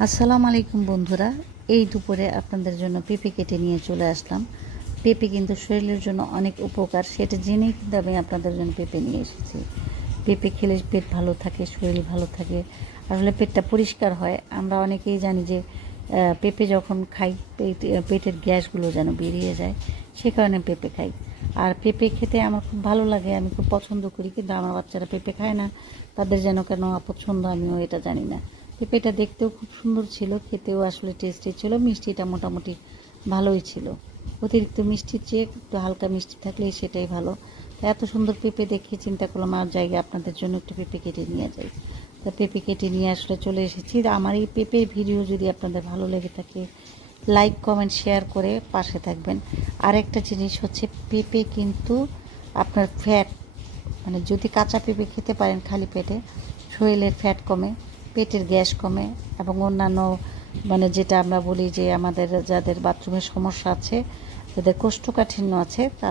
আসসালামু আলাইকুম বন্ধুরা, এই দুপুরে আপনাদের জন্য পেঁপে কেটে নিয়ে চলে আসলাম। পেঁপে কিন্তু শরীরের জন্য অনেক উপকার, সেটা জেনেই কিন্তু আমি আপনাদের জন্য পেঁপে নিয়ে এসেছি। পেঁপে খেলে পেট ভালো থাকে, শরীর ভালো থাকে, আসলে পেটটা পরিষ্কার হয়। আমরা অনেকেই জানি যে পেঁপে যখন খাই পেটের গ্যাসগুলো যেন বেরিয়ে যায়, সে কারণে পেঁপে খাই। আর পেঁপে খেতে আমার খুব ভালো লাগে, আমি খুব পছন্দ করি, কিন্তু আমার বাচ্চারা পেঁপে খায় না, তাদের যেন কেন অপছন্দ, আমিও এটা জানি না। পেঁপেটা দেখতেও খুব সুন্দর ছিল, খেতেও আসলে টেস্টি ছিল, মিষ্টিটা মোটামুটি ভালোই ছিল। অতিরিক্ত মিষ্টির চেয়ে একটু হালকা মিষ্টি থাকলে সেটাই ভালো। তো এত সুন্দর পেঁপে দেখে চিন্তা করলাম আর জায়গায় আপনাদের জন্য একটু পেঁপে কেটে নিয়ে যাই। তা পেঁপে কেটে নিয়ে আসলে চলে এসেছি। আমার এই পেঁপের ভিডিও যদি আপনাদের ভালো লেগে থাকে, লাইক কমেন্ট শেয়ার করে পাশে থাকবেন। আরেকটা জিনিস হচ্ছে, পেঁপে কিন্তু আপনার ফ্যাট, মানে যদি কাঁচা পেঁপে খেতে পারেন খালি পেটে, শরীরের ফ্যাট কমে, পেটের গ্যাস কমে, এবং অন্যান্য মানে যেটা আমরা বলি যে আমাদের যাদের বাথরুমের সমস্যা আছে, যাদের কোষ্ঠকাঠিন্য আছে, তারা